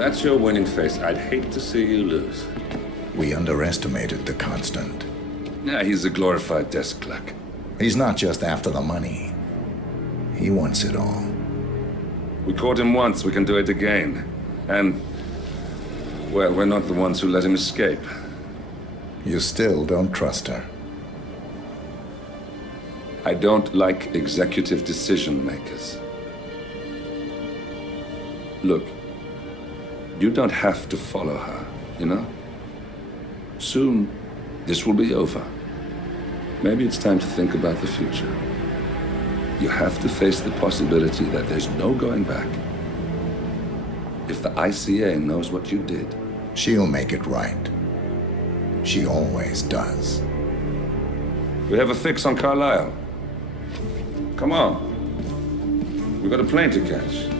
that's your winning face, I'd hate to see you lose. We underestimated the Constant. Yeah, he's a glorified desk clerk. He's not just after the money. He wants it all. We caught him once, we can do it again. And, well, we're not the ones who let him escape. You still don't trust her. I don't like executive decision makers. Look, you don't have to follow her, you know? Soon, this will be over. Maybe it's time to think about the future. You have to face the possibility that there's no going back. If the ICA knows what you did, She'll make it right. She always does. we have a fix on Carlisle. Come on. We've got a plane to catch.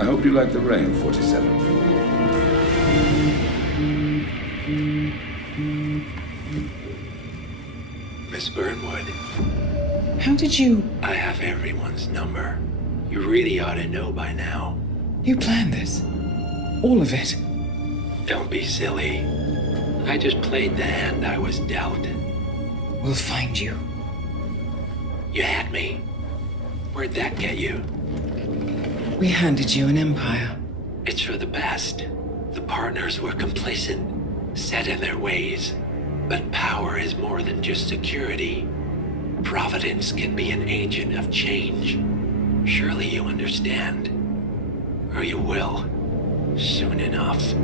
I hope you like the rain, 47. Miss Burnwood, How did you... I have everyone's number. You really ought to know by now. You planned this? All of it? Don't be silly. I just played the hand I was dealt. We'll find you. You had me. Where'd that get you? We handed you an empire. It's for the best. The partners were complacent, set in their ways. But power is more than just security. Providence can be an agent of change. Surely you understand. Or you will. Soon enough.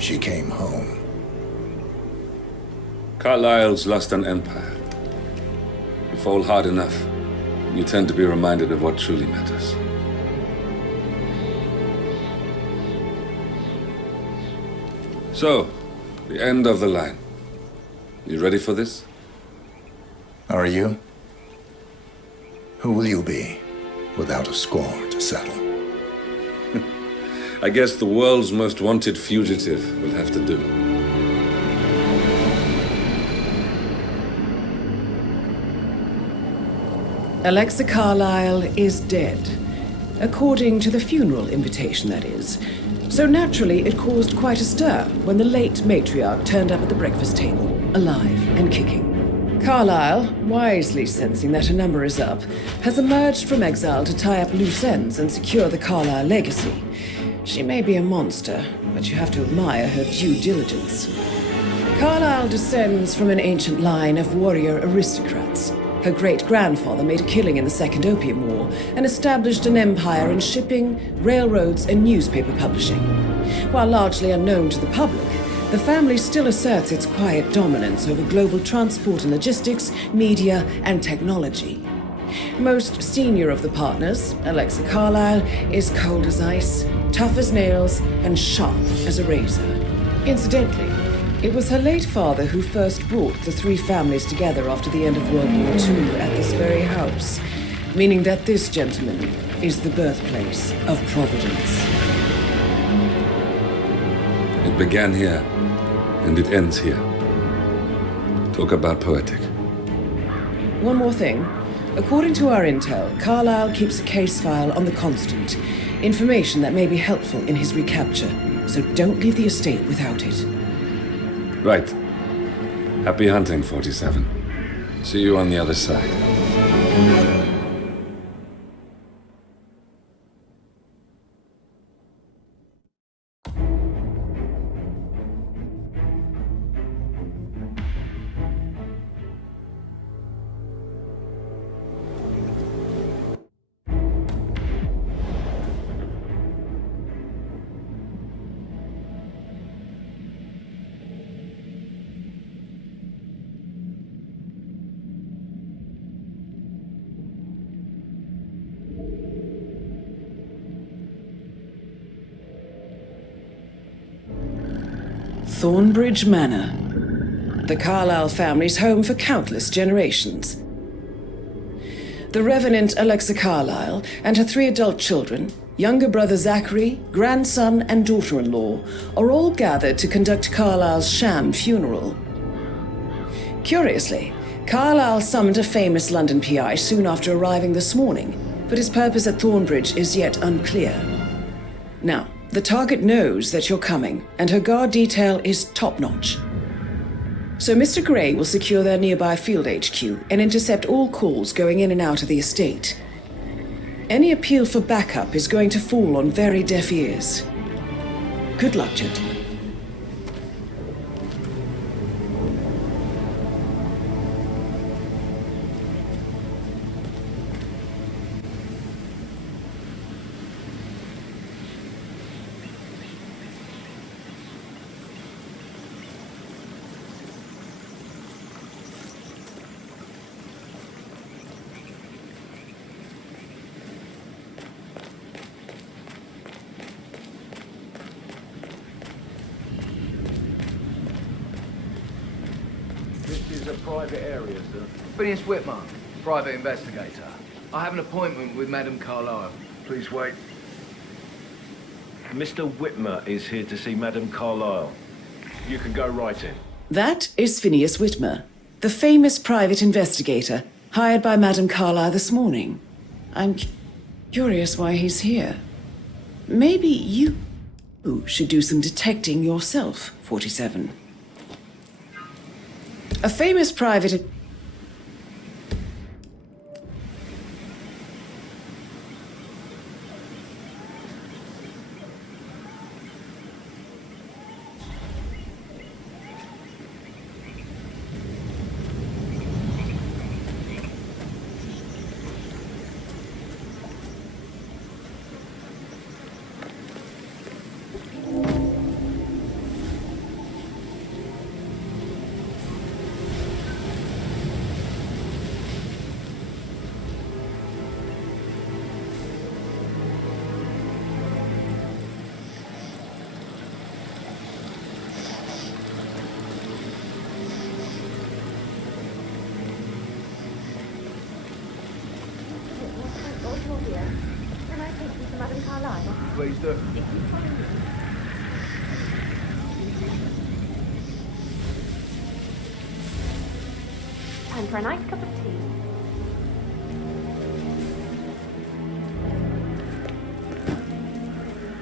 She came home. Carlisle's lost an empire. You fall hard enough, you tend to be reminded of what truly matters. So, the end of the line. You ready for this? Are you? Who will you be, without a score to settle? I guess the world's most wanted fugitive will have to do. Alexa Carlisle is dead. According to the funeral invitation, that is. So naturally, it caused quite a stir when the late matriarch turned up at the breakfast table, alive and kicking. Carlisle, wisely sensing that her number is up, has emerged from exile to tie up loose ends and secure the Carlisle legacy. She may be a monster, but you have to admire her due diligence. Carlisle descends from an ancient line of warrior aristocrats. Her great-grandfather made a killing in the Second Opium War and established an empire in shipping, railroads, and newspaper publishing. While largely unknown to the public, the family still asserts its quiet dominance over global transport and logistics, media, and technology. Most senior of the partners, Alexa Carlisle, is cold as ice, tough as nails, and sharp as a razor. Incidentally, it was her late father who first brought the three families together after the end of World War II at this very house, meaning that this gentleman is the birthplace of Providence. It began here, and it ends here. Talk about poetic. One more thing. According to our intel, Carlisle keeps a case file on the Constant. Information that may be helpful in his recapture, so don't leave the estate without it. Right. Happy hunting, 47. See you on the other side. Thornbridge Manor. the Carlyle family's home for countless generations. The Revenant Alexa Carlyle and her 3 adult children, younger brother Zachary, grandson, and daughter-in-law, are all gathered to conduct Carlyle's sham funeral. Curiously, Carlyle summoned a famous London PI soon after arriving this morning, but his purpose at Thornbridge is yet unclear. Now, the target knows that you're coming, and her guard detail is top-notch. So Mr. Gray will secure their nearby field HQ and intercept all calls going in and out of the estate. Any appeal for backup is going to fall on very deaf ears. Good luck, gentlemen. This is a private area, sir. Phineas Whitmer, private investigator. I have an appointment with Madame Carlyle. Please wait. Mr. Whitmer is here to see Madame Carlyle. You can go right in. That is Phineas Whitmer, the famous private investigator hired by Madame Carlyle this morning. I'm curious why he's here. Maybe you should do some detecting yourself, 47. A famous private... Can I take you to Madame Carlyle? Please do. Time for a nice cup of tea.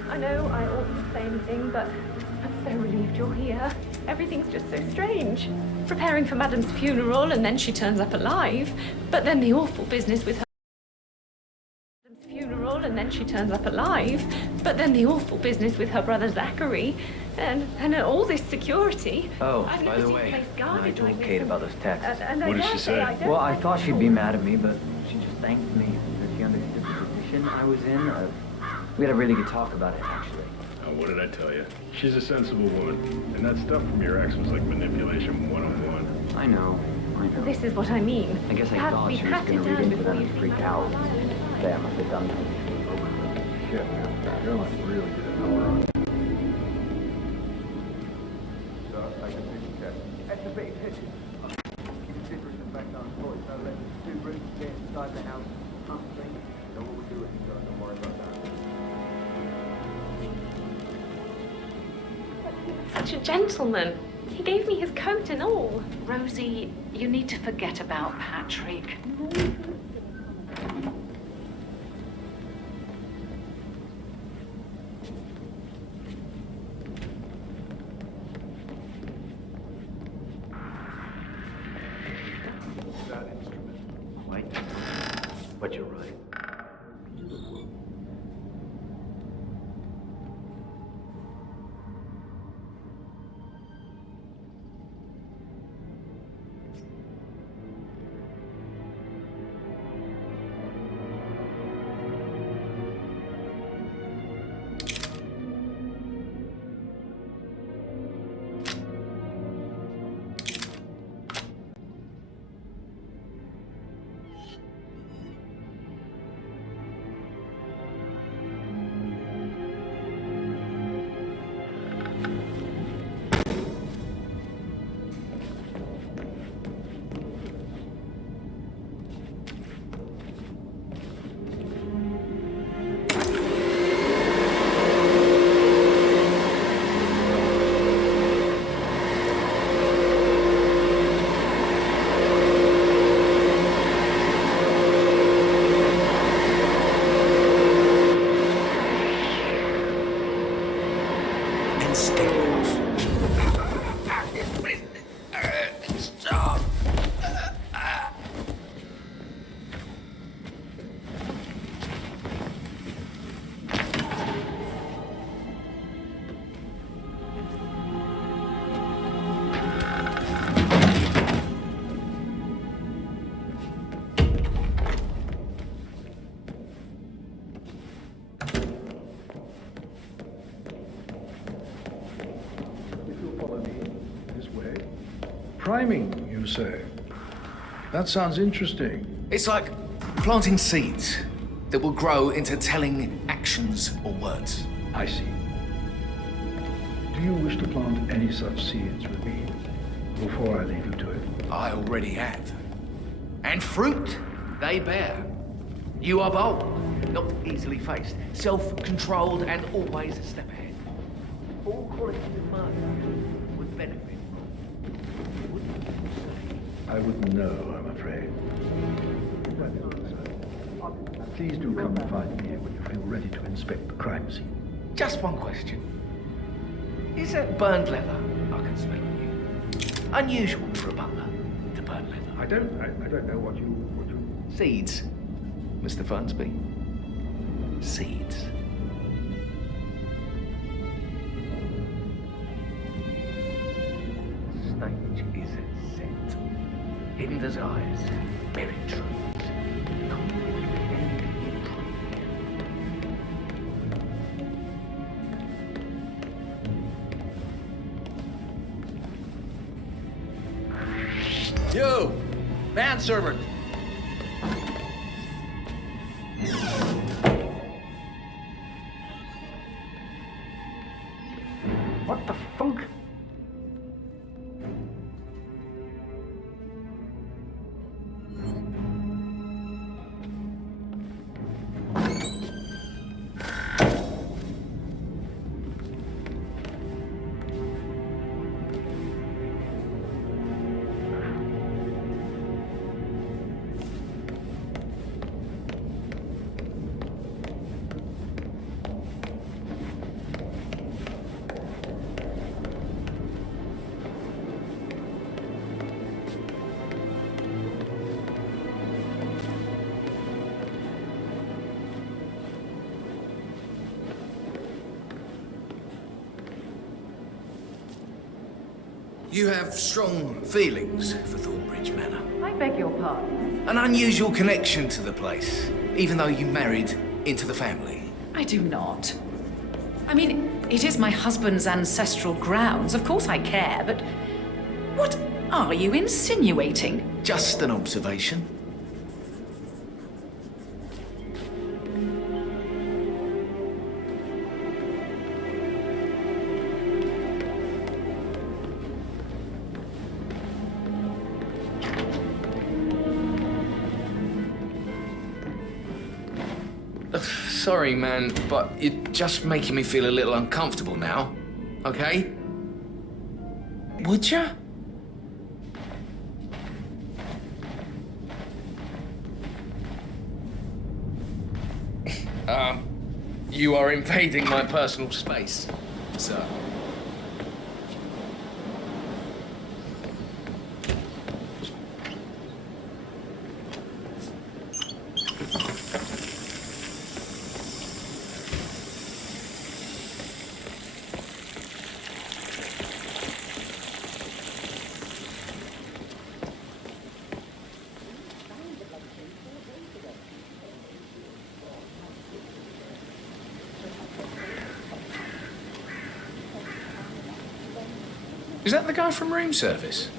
I know I oughtn't say anything, but I'm so relieved you're here. Everything's just so strange. Preparing for Madame's funeral, and then she turns up alive. But then the awful business with her... funeral, and then she turns up alive. But then the awful business with her brother Zachary, and all this security. Oh, I've by never the seen way, a place guarded I told like Kate this. about those texts. What did she say? Well, I thought she'd be mad at me, but she just thanked me that she understood the position I was in. We had a really good talk about it, actually. Oh, what did I tell you? She's a sensible woman. And that stuff from your ex was like manipulation 101. I know. This is what I mean. I guess I You have to thought be she was patted going to read down into before them you and see freak Madame out. Carlyle. Damn, must have done that. Shit, Caroline's really good at number on. So, I can take a check. That's a bit pitchy. Considering the fact I'm employed, so let the 2 rooms get inside the house. Something. Know what we're doing, so don't worry about that. Such a gentleman. He gave me his coat and all. Rosie, you need to forget about Patrick. That instrument. Wait. But you're right. Priming, you say? That sounds interesting. It's like planting seeds that will grow into telling actions or words. I see. Do you wish to plant any such seeds with me before I leave you to it? I already have. And fruit they bear. You are bold, not easily faced, self-controlled, and always a step ahead. All qualities of murder would benefit from. Wouldn't you say? I wouldn't know, I'm afraid. Please do come and find me when you feel ready to inspect the crime scene. Just one question. Is that burned leather I can smell on you unusual for a butler to burn leather? I don't know what you... Seeds, Mr. Fernsby. Seeds. The stage is set. Hidden desires, buried truths. You! Manservant! What the funk? You have strong feelings for Thornbridge Manor. I beg your pardon. An unusual connection to the place, even though you married into the family. I do not. I mean, it is my husband's ancestral grounds. Of course I care, but what are you insinuating? Just an observation. Sorry, man, but you're just making me feel a little uncomfortable now. Okay? Would ya? You are invading my personal space, sir. Is that the guy from room service?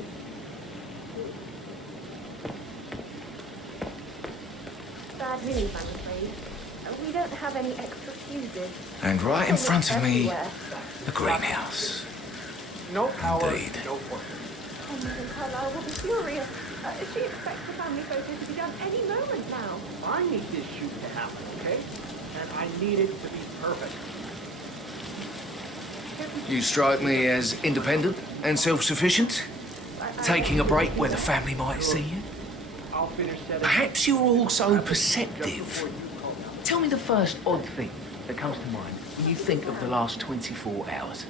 Bad news, I'm afraid. We don't have any extra fuses. And right in front of me, Everywhere. the greenhouse. No power, Indeed. no work. Oh, Mrs. Carlyle will be furious. She expects the family photos to be done any moment now. I need this shoot to happen, okay? And I need it to be perfect. You strike me as independent and self-sufficient, taking a break where the family might see you. I'll finish setting. Perhaps you're also perceptive. Tell me the first odd thing that comes to mind when you think of the last 24 hours.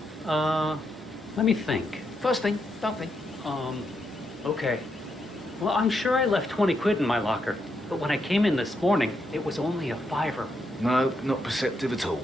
Let me think. First thing, don't think. Okay. Well, I'm sure I left 20 quid in my locker, but when I came in this morning, it was only a $5. No, not perceptive at all.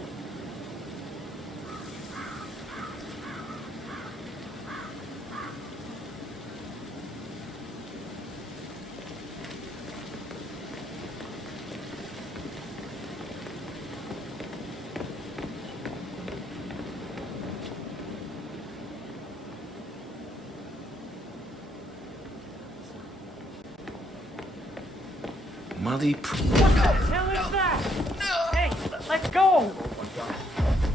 Muddy. What the hell is that? Hey, let go!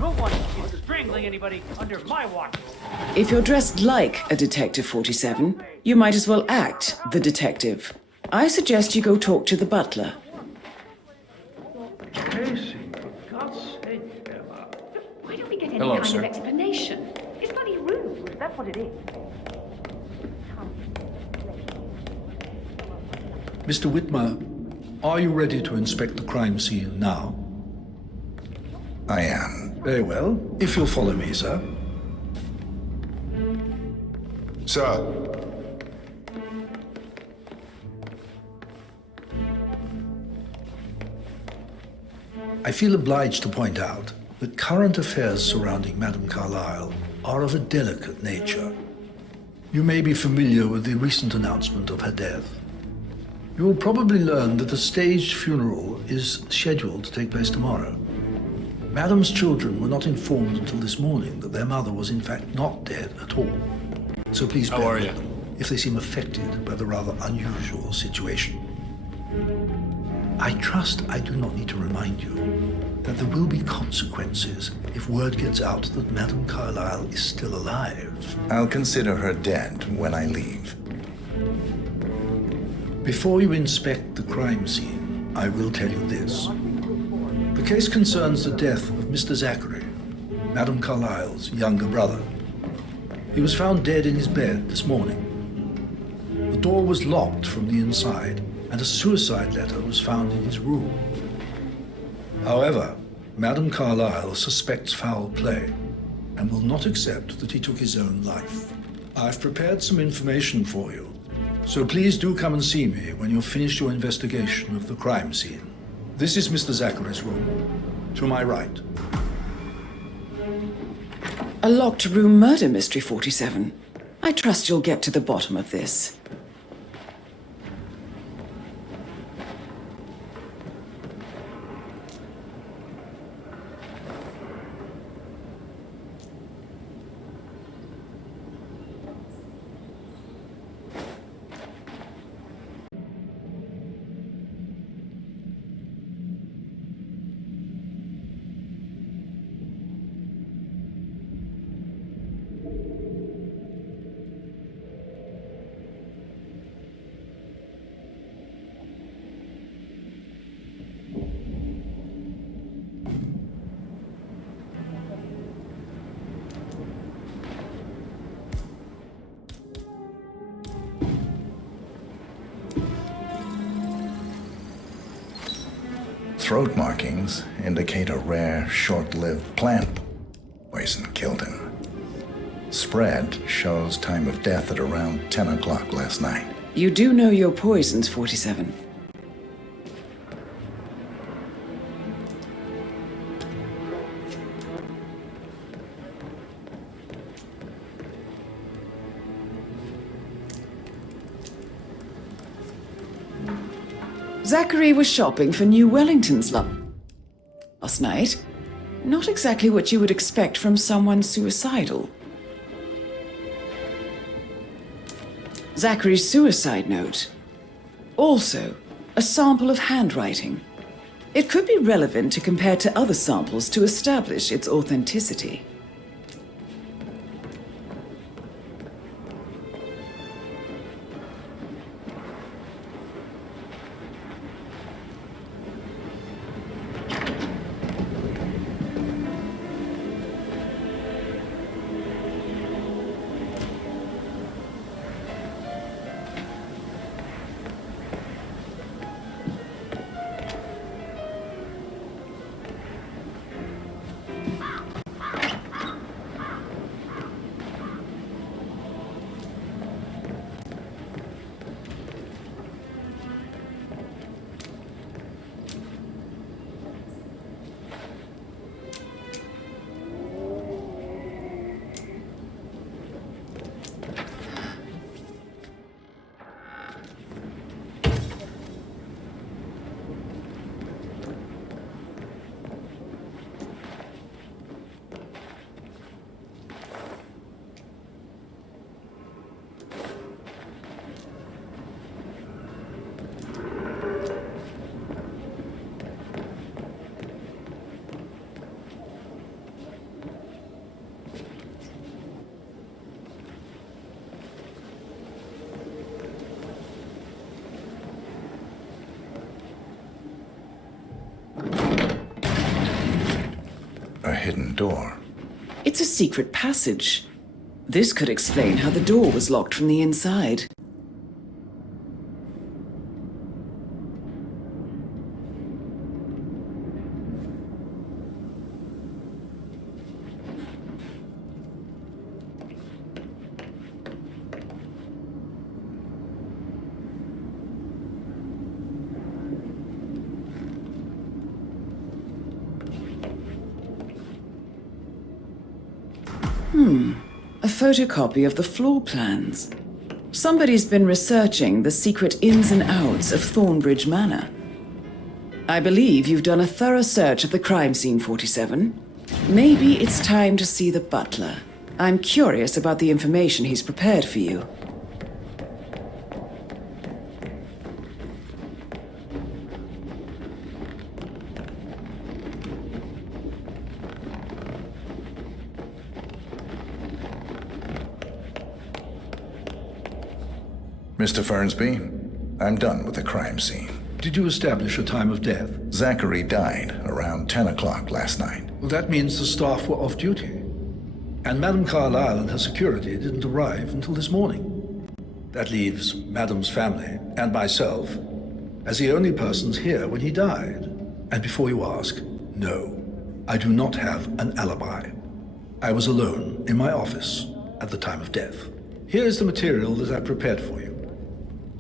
No one is strangling anybody under my watch. If you're dressed like a Detective 47, you might as well act the detective. I suggest you go talk to the butler. Casey, for God's sake, Emma. Why don't we get any Hello, kind sir. of explanation? It's bloody rude. That's what it is. Mr. Whitmer, are you ready to inspect the crime scene now? I am. Very well. If you'll follow me, sir. Sir. I feel obliged to point out that current affairs surrounding Madame Carlyle are of a delicate nature. You may be familiar with the recent announcement of her death. You will probably learn that a staged funeral is scheduled to take place tomorrow. Madame's children were not informed until this morning that their mother was in fact not dead at all. So please bear with them if they seem affected by the rather unusual situation. I trust I do not need to remind you that there will be consequences if word gets out that Madame Carlyle is still alive. I'll consider her dead when I leave. Before you inspect the crime scene, I will tell you this. The case concerns the death of Mr. Zachary, Madame Carlyle's younger brother. He was found dead in his bed this morning. The door was locked from the inside, and a suicide letter was found in his room. However, Madame Carlyle suspects foul play and will not accept that he took his own life. I've prepared some information for you, so please do come and see me when you've finished your investigation of the crime scene. This is Mr. Zachary's room, to my right. A locked room murder mystery, 47. I trust you'll get to the bottom of this. Throat markings indicate a rare, short-lived plant poison killed him. Spread shows time of death at around 10 o'clock last night. You do know your poisons, 47. Zachary was shopping for new Wellingtons last night. Not exactly what you would expect from someone suicidal. Zachary's suicide note. Also, a sample of handwriting. It could be relevant to compare to other samples to establish its authenticity. hidden door. It's a secret passage. This could explain how the door was locked from the inside. A photocopy of the floor plans. Somebody's been researching the secret ins and outs of Thornbridge Manor. I believe you've done a thorough search of the crime scene, 47. Maybe it's time to see the butler. I'm curious about the information he's prepared for you. Mr. Fernsby, I'm done with the crime scene. Did you establish a time of death? Zachary died around 10 o'clock last night. Well, that means the staff were off duty. And Madame Carlyle and her security didn't arrive until this morning. That leaves Madame's family and myself as the only persons here when he died. And before you ask, no, I do not have an alibi. I was alone in my office at the time of death. Here is the material that I prepared for you.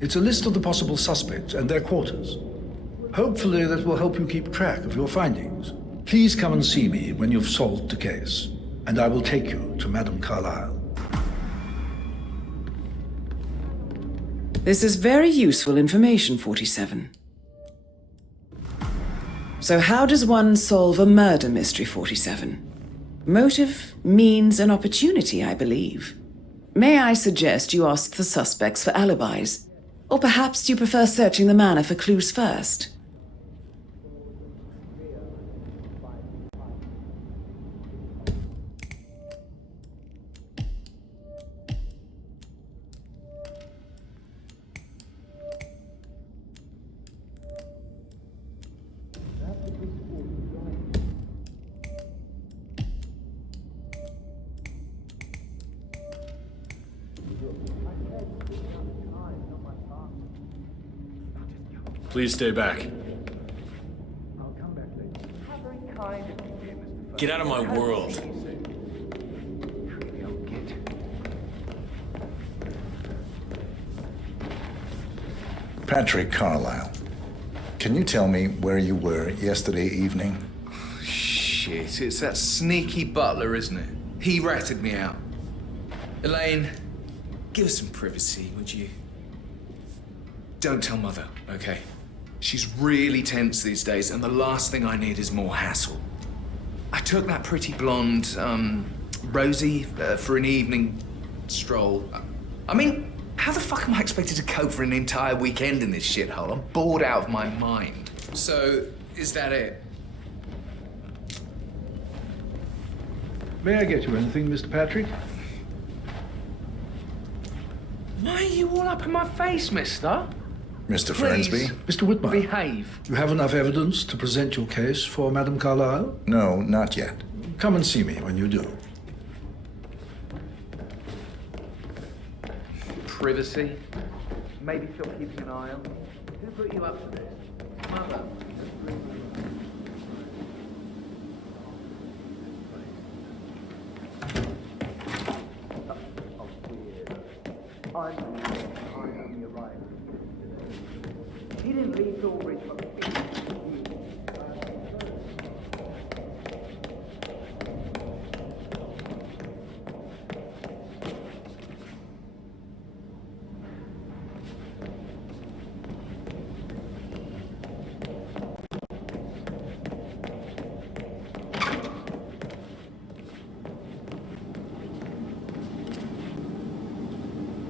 It's a list of the possible suspects and their quarters. Hopefully that will help you keep track of your findings. Please come and see me when you've solved the case, and I will take you to Madame Carlyle. This is very useful information, 47. So how does one solve a murder mystery, 47? Motive, means, and opportunity, I believe. May I suggest you ask the suspects for alibis? Or perhaps you prefer searching the manor for clues first? Please stay back. Get out of my world. Patrick Carlyle, can you tell me where you were yesterday evening? Shit, it's that sneaky butler, isn't it? He ratted me out. Elaine, give us some privacy, would you? Don't tell Mother, okay? She's really tense these days, and the last thing I need is more hassle. I took that pretty blonde, Rosie, for an evening stroll. I mean, how the fuck am I expected to cope for an entire weekend in this shithole? I'm bored out of my mind. So, is that it? May I get you anything, Mr. Patrick? Why are you all up in my face, mister? Mr. Please. Fernsby? Mr. Whitmire. Behave. You have enough evidence to present your case for Madame Carlyle? No, not yet. Come and see me when you do. Privacy? Maybe still keeping an eye on me? Who put you up to this? Mother. I only arrived. He didn't leave Thornbridge for the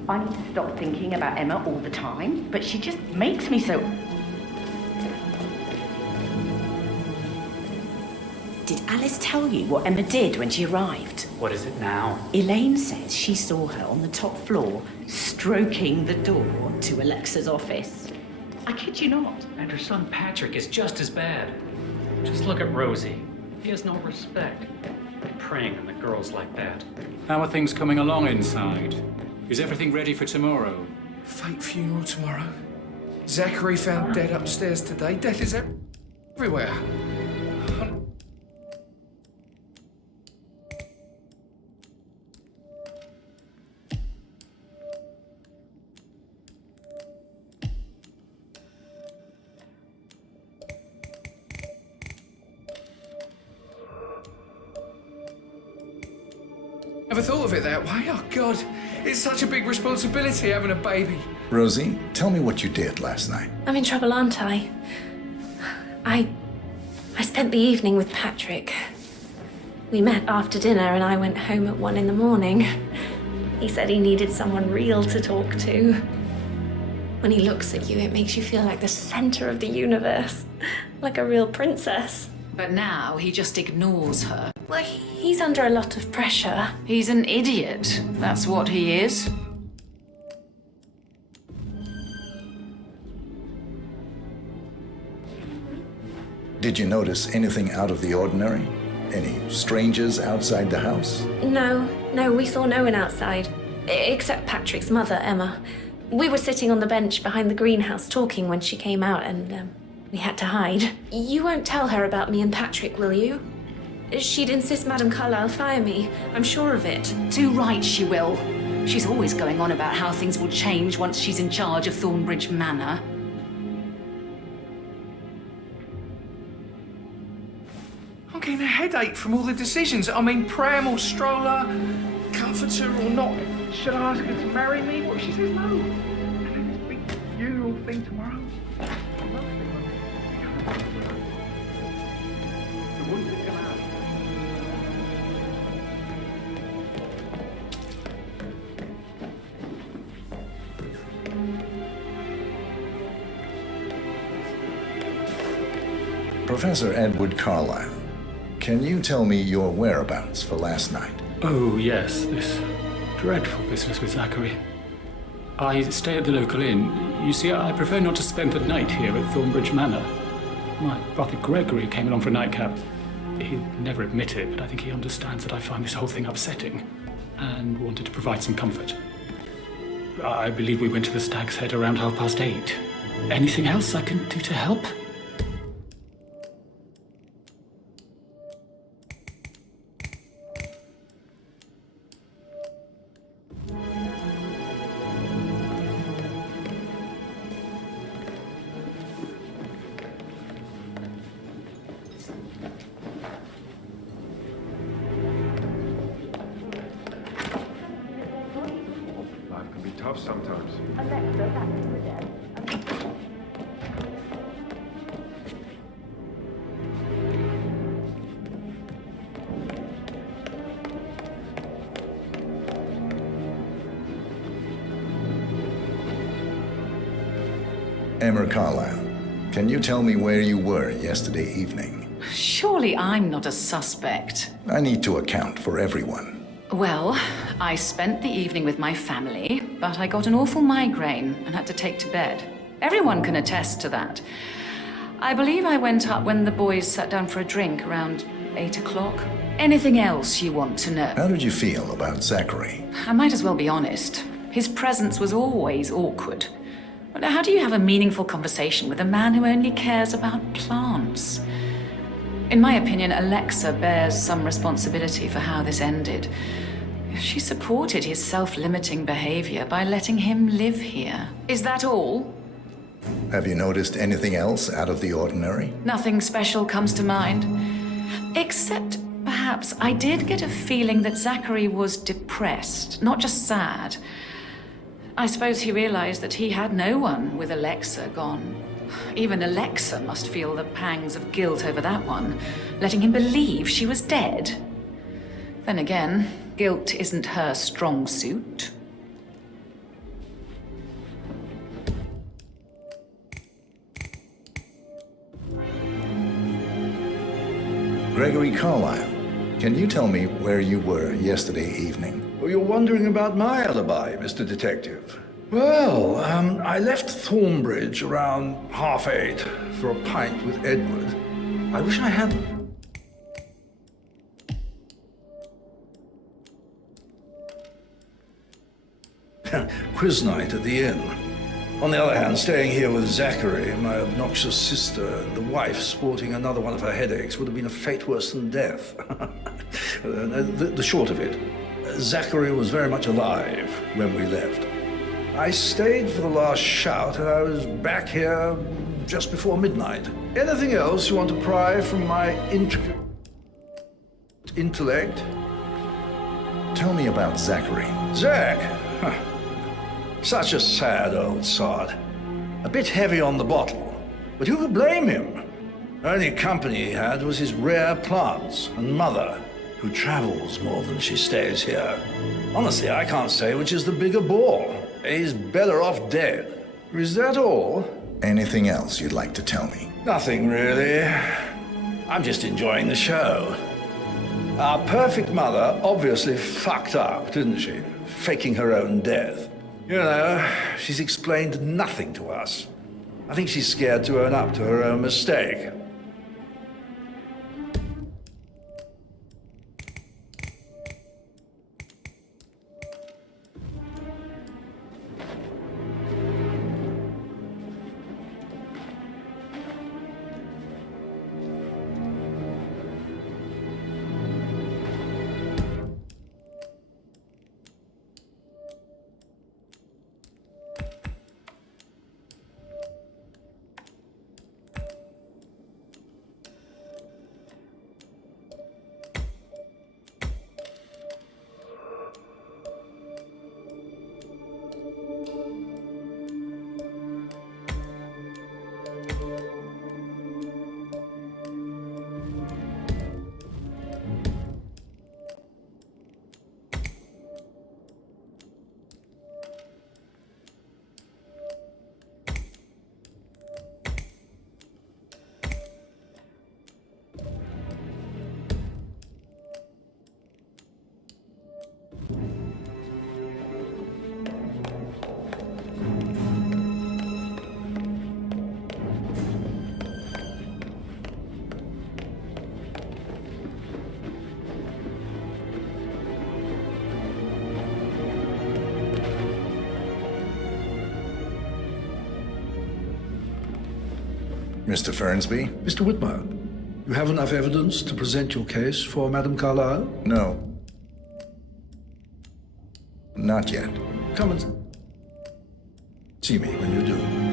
I need to stop thinking about Emma all the time, but she just makes me so... Did Alice tell you what Emma did when she arrived? What is it now? Elaine says she saw her on the top floor, stroking the door to Alexa's office. I kid you not. And her son Patrick is just as bad. Just look at Rosie. He has no respect. Preying on the girls like that. How are things coming along inside? Is everything ready for tomorrow? Fake funeral tomorrow. Zachary found dead upstairs today. Death is everywhere. Never thought of it that way. Oh, God. It's such a big responsibility having a baby. Rosie, tell me what you did last night. I'm in trouble, aren't I? I spent the evening with Patrick. We met after dinner and I went home at 1 in the morning. He said he needed someone real to talk to. When he looks at you, it makes you feel like the center of the universe. Like a real princess. But now he just ignores her. Well, he's under a lot of pressure. He's an idiot. That's what he is. Did you notice anything out of the ordinary? Any strangers outside the house? No, we saw no one outside. Except Patrick's mother, Emma. We were sitting on the bench behind the greenhouse talking when she came out and, we had to hide. You won't tell her about me and Patrick, will you? She'd insist Madame Carlyle fire me. I'm sure of it. Too right she will. She's always going on about how things will change once she's in charge of Thornbridge Manor. I'm getting a headache from all the decisions. I mean, pram or stroller, comforter or not. Should I ask her to marry me? What if she says no? And then this big funeral thing tomorrow? Professor Edward Carlyle, can you tell me your whereabouts for last night? Oh, yes, this dreadful business with Zachary. I stay at the local inn. You see, I prefer not to spend the night here at Thornbridge Manor. My brother Gregory came along for a nightcap. He'd never admit it, but I think he understands that I find this whole thing upsetting and wanted to provide some comfort. I believe we went to the Stag's Head around 8:30. Anything else I can do to help? Life can be tough sometimes. Alexa, back to the dead. Emma Carlyle, can you tell me where you were yesterday evening? Surely I'm not a suspect. I need to account for everyone. Well, I spent the evening with my family, but I got an awful migraine and had to take to bed. Everyone can attest to that. I believe I went up when the boys sat down for a drink around 8 o'clock. Anything else you want to know? How did you feel about Zachary? I might as well be honest. His presence was always awkward. But how do you have a meaningful conversation with a man who only cares about plants? In my opinion, Alexa bears some responsibility for how this ended. She supported his self-limiting behavior by letting him live here. Is that all? Have you noticed anything else out of the ordinary? Nothing special comes to mind. Except, perhaps, I did get a feeling that Zachary was depressed, not just sad. I suppose he realized that he had no one with Alexa gone. Even Alexa must feel the pangs of guilt over that one, letting him believe she was dead. Then again, guilt isn't her strong suit. Gregory Carlyle, can you tell me where you were yesterday evening? Oh, you're wondering about my alibi, Mr. Detective. Well, I left Thornbridge around 8:30 for a pint with Edward. I wish I hadn't. quiz night at the inn. On the other hand, staying here with Zachary, my obnoxious sister, and the wife sporting another one of her headaches would have been a fate worse than death. The short of it, Zachary was very much alive when we left. I stayed for the last shout, and I was back here just before midnight. Anything else you want to pry from my intricate intellect? Tell me about Zachary. Zach? Huh. Such a sad old sod. A bit heavy on the bottle, but who could blame him? Only company he had was his rare plants and mother, who travels more than she stays here. Honestly, I can't say which is the bigger bore. He's better off dead. Is that all? Anything else you'd like to tell me? Nothing really. I'm just enjoying the show. Our perfect mother obviously fucked up, didn't she? Faking her own death. You know, she's explained nothing to us. I think she's scared to own up to her own mistake. Mr. Fernsby? Mr. Whitmer, you have enough evidence to present your case for Madame Carlyle? No. Not yet. Come and see me when you do.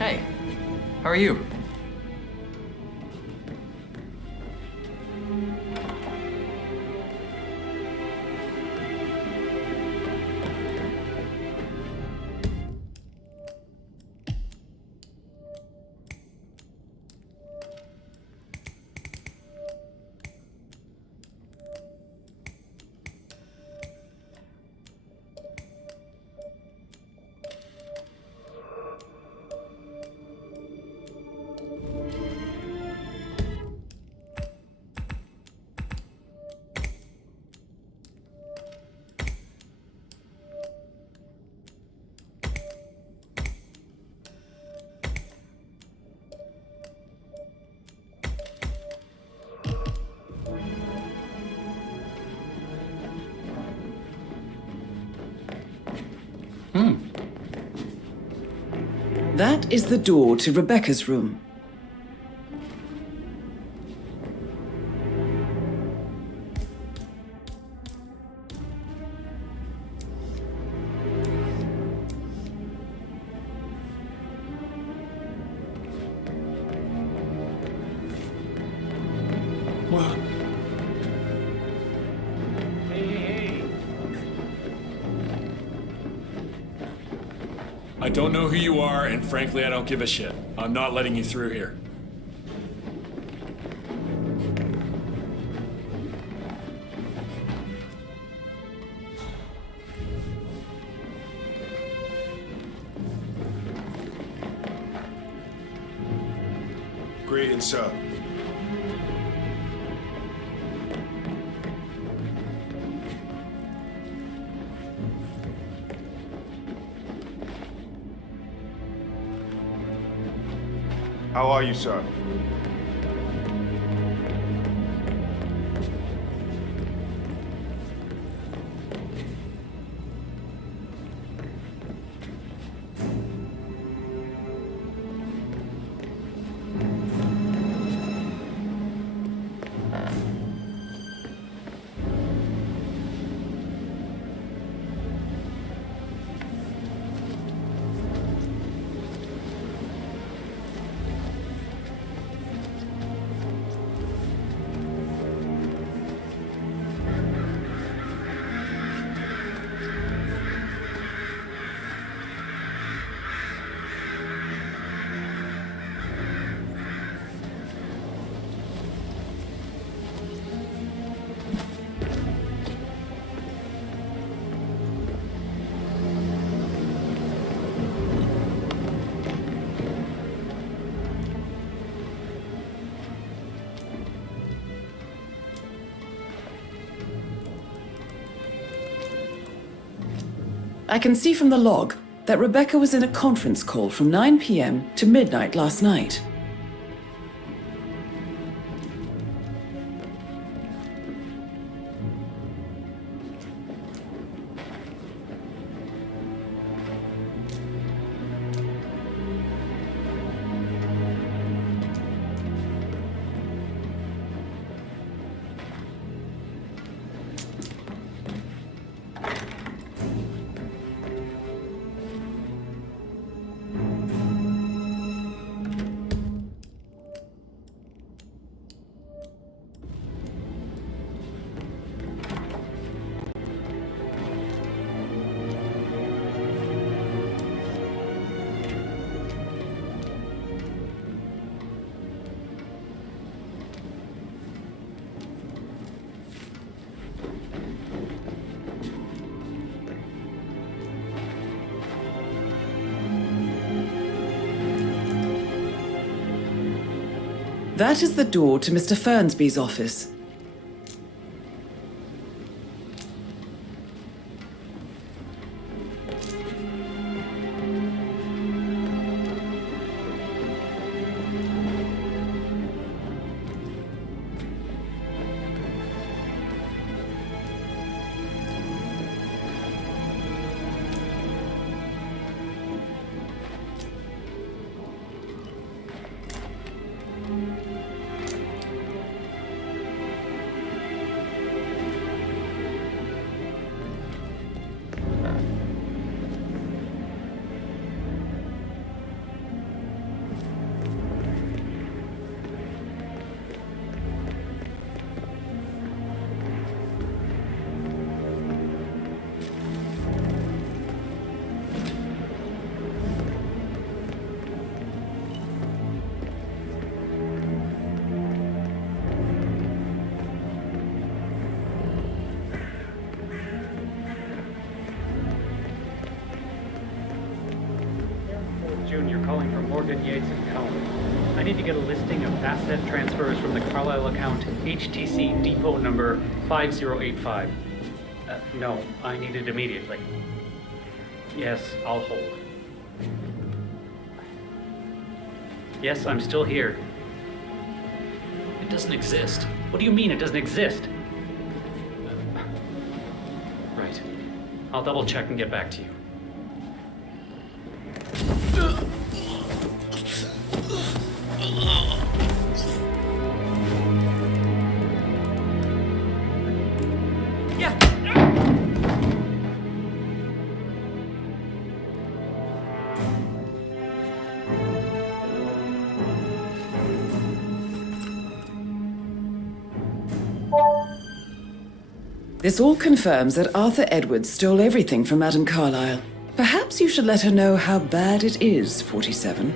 Hey, how are you? That is the door to Rebecca's room. What? I don't know who you are, and frankly, I don't give a shit. I'm not letting you through here. Greetings, sir. How are you, sir? I can see from the log that Rebecca was in a conference call from 9 p.m. to midnight last night. That is the door to Mr. Fernsby's office. Jr. calling from Morgan, Yates & Cohen. I need to get a listing of asset transfers from the Carlisle account HTC depot number 5085. No, I need it immediately. Yes, I'll hold. Yes, I'm still here. It doesn't exist. What do you mean it doesn't exist? Right. I'll double check and get back to you. This all confirms that Arthur Edwards stole everything from Madame Carlisle. Perhaps you should let her know how bad it is, 47.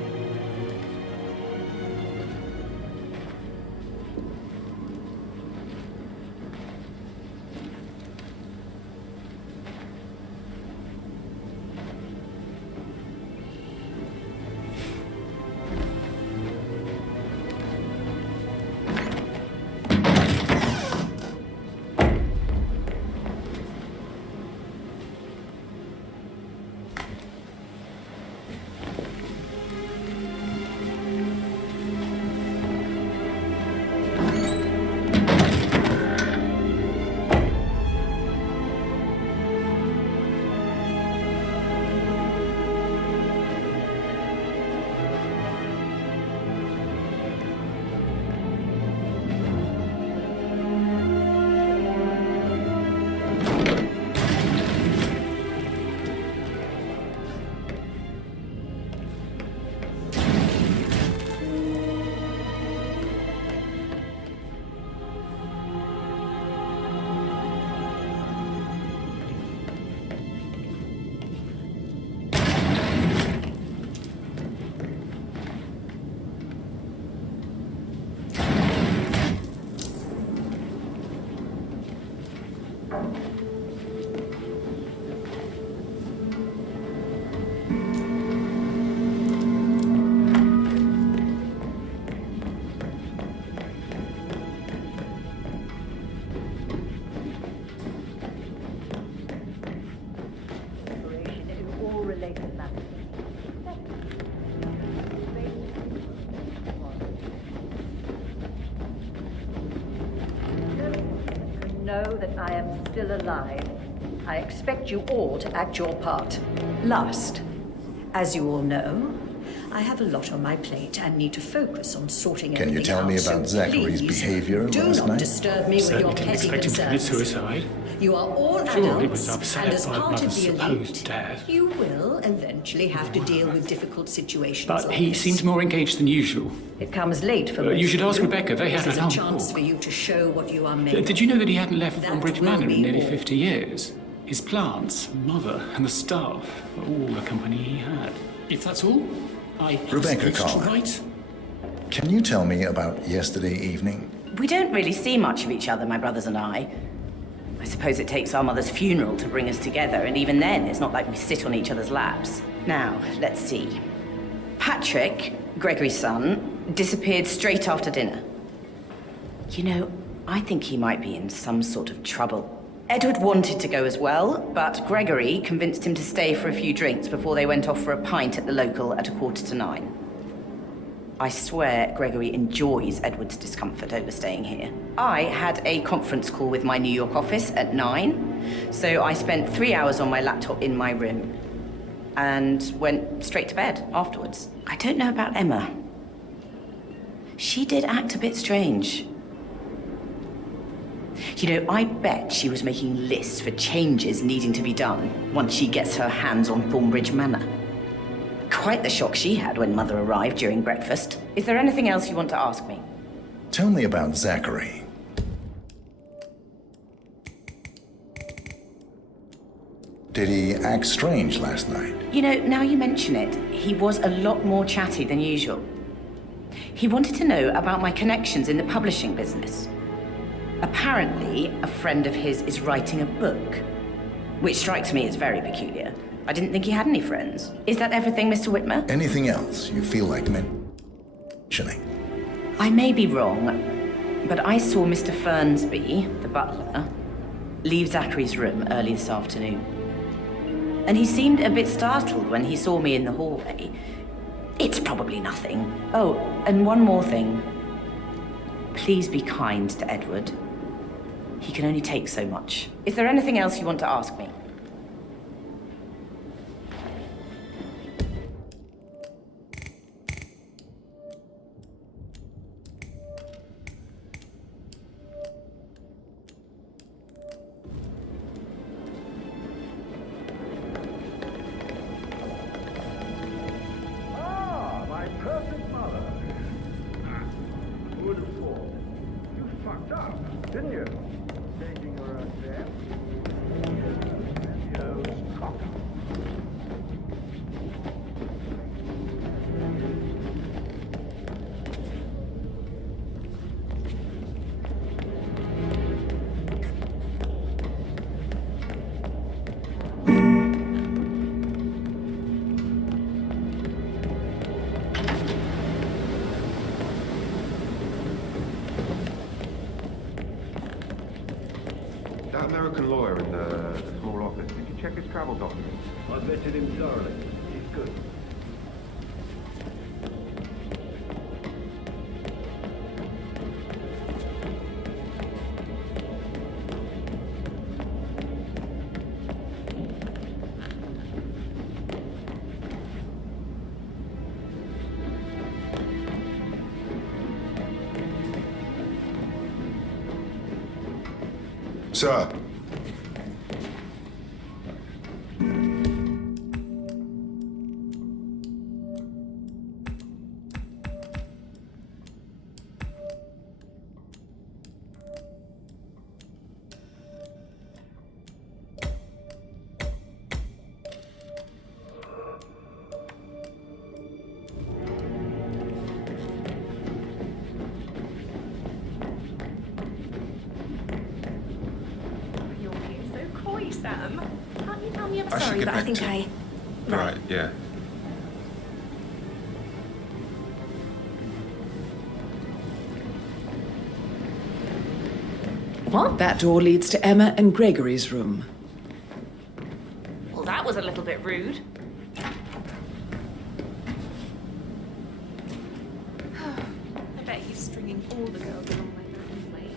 know that I am still alive. I expect you all to act your part. Last, as you all know, I have a lot on my plate and need to focus on sorting Can everything you tell me out, about so Zachary's please behavior do last not night? disturb me with your Certainly didn't petty expect him to commit concerns. suicide. You are all Sure, he was adults, upset and as by part of Mother's the supposed elite, death. you will eventually have to deal with difficult situations But like he this. seemed more engaged than usual. It comes late for most You should of ask you. Rebecca, they had This is an a uncle. chance for you to show what you are made Did you know that he hadn't left That Thornbridge will Manor in be nearly all. 50 years? His plants, mother, and the staff were all the company he had. If that's all, I have Rebecca speech to Collins. write. Can you tell me about yesterday evening? We don't really see much of each other, my brothers and I. I suppose it takes our mother's funeral to bring us together, and even then, it's not like we sit on each other's laps. Now, let's see. Patrick, Gregory's son, disappeared straight after dinner. You know, I think he might be in some sort of trouble. Edward wanted to go as well, but Gregory convinced him to stay for a few drinks before they went off for a pint at the local at 9:15. I swear Gregory enjoys Edward's discomfort over staying here. I had a conference call with my New York office at 9, so I spent 3 hours on my laptop in my room and went straight to bed afterwards. I don't know about Emma. She did act a bit strange. You know, I bet she was making lists for changes needing to be done once she gets her hands on Thornbridge Manor. Quite the shock she had when Mother arrived during breakfast. Is there anything else you want to ask me? Tell me about Zachary. Did he act strange last night? You know, now you mention it, he was a lot more chatty than usual. He wanted to know about my connections in the publishing business. Apparently, a friend of his is writing a book, which strikes me as very peculiar. I didn't think he had any friends. Is that everything, Mr. Whitmer? Anything else you feel like mentioning? I may be wrong, but I saw Mr. Fernsby, the butler, leave Zachary's room early this afternoon. And he seemed a bit startled when he saw me in the hallway. It's probably nothing. Oh, and one more thing. Please be kind to Edward. He can only take so much. Is there anything else you want to ask me? My perfect mother. Who would have thought? You fucked up, didn't you? Changing her own there. Grandiose cock. That American lawyer in the small office, did you check his travel documents? I vetted him thoroughly. He's good. Sir. You're being so coy, Sam. Can't you tell me I'm I should sorry, get but I back think to- I... Right, yeah. What? That door leads to Emma and Gregory's room. Well, that was a little bit rude. I bet he's stringing all the girls along like that anyway.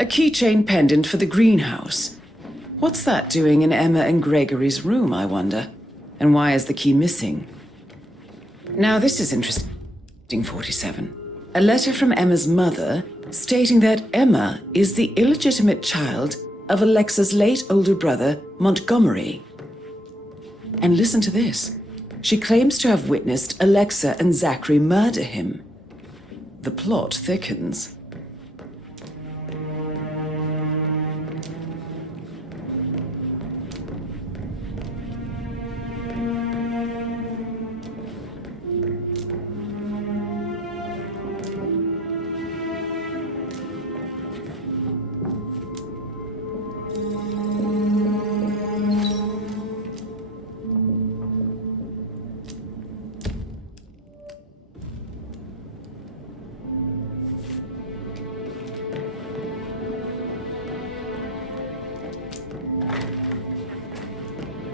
A keychain pendant for the greenhouse. What's that doing in Emma and Gregory's room, I wonder? And why is the key missing? Now, this is interesting, 47. A letter from Emma's mother stating that Emma is the illegitimate child of Alexa's late older brother, Montgomery. And listen to this. She claims to have witnessed Alexa and Zachary murder him. The plot thickens.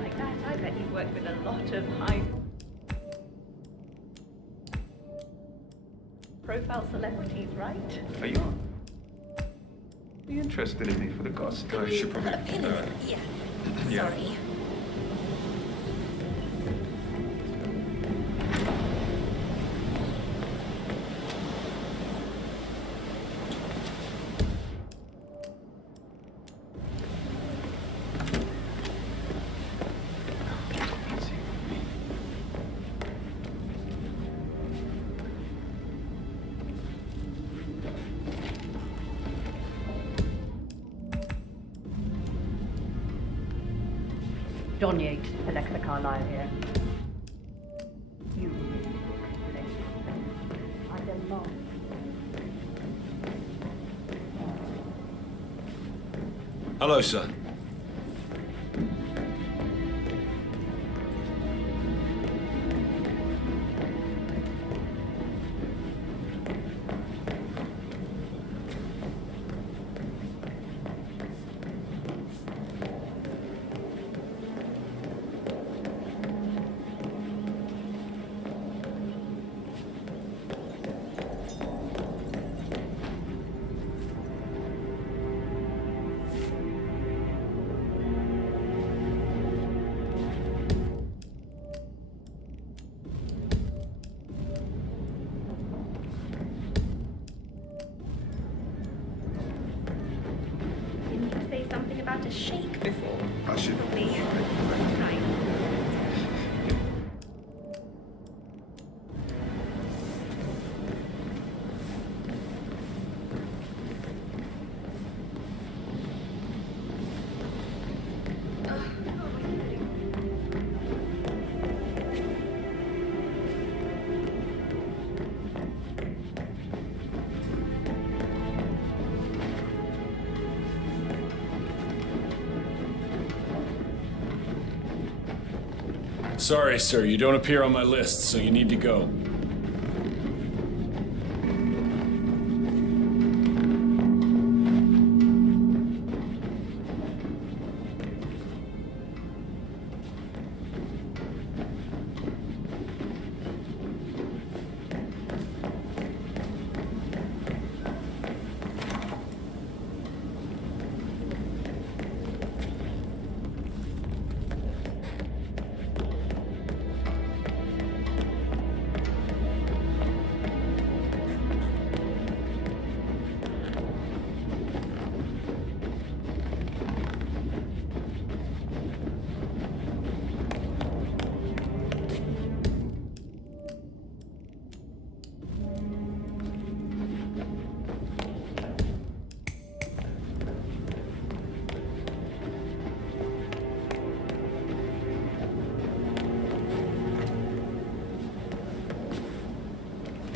Like that, I bet you've worked with a lot of high-profile celebrities, right? Are you interested in me for the cost? I should probably. Yeah. Yeah. Sorry. John Yates, Alexa Carlisle here. You I demand. Hello, sir. Didn't you say something about a shake before? I should. Probably. Right. Sorry, sir, you don't appear on my list, so you need to go.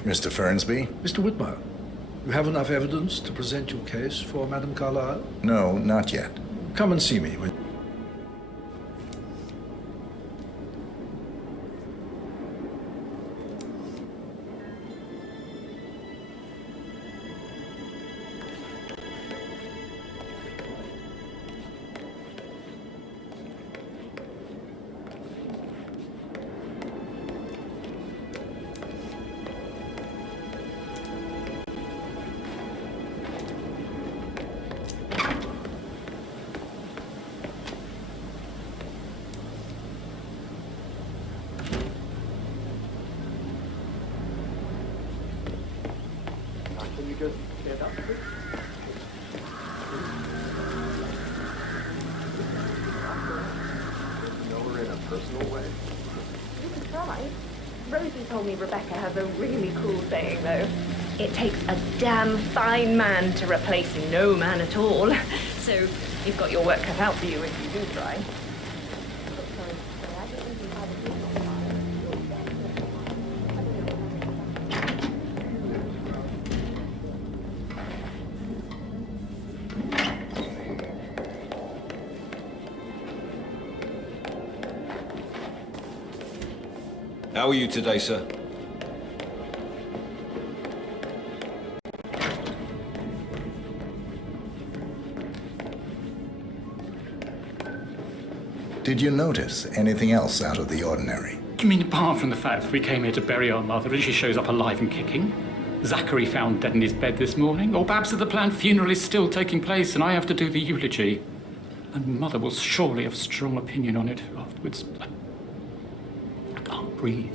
Mr. Fernsby? Mr. Whitmire, you have enough evidence to present your case for Madame Carlyle? No, not yet. Come and see me when... Right. Rosie told me Rebecca has a really cool saying, though. It takes a damn fine man to replace no man at all. So you've got your work cut out for you if you do try. How are you today, sir? Did you notice anything else out of the ordinary? You mean apart from the fact that we came here to bury our mother and she shows up alive and kicking? Zachary found dead in his bed this morning? Or perhaps that the planned funeral is still taking place and I have to do the eulogy? And Mother will surely have a strong opinion on it afterwards. I can't breathe.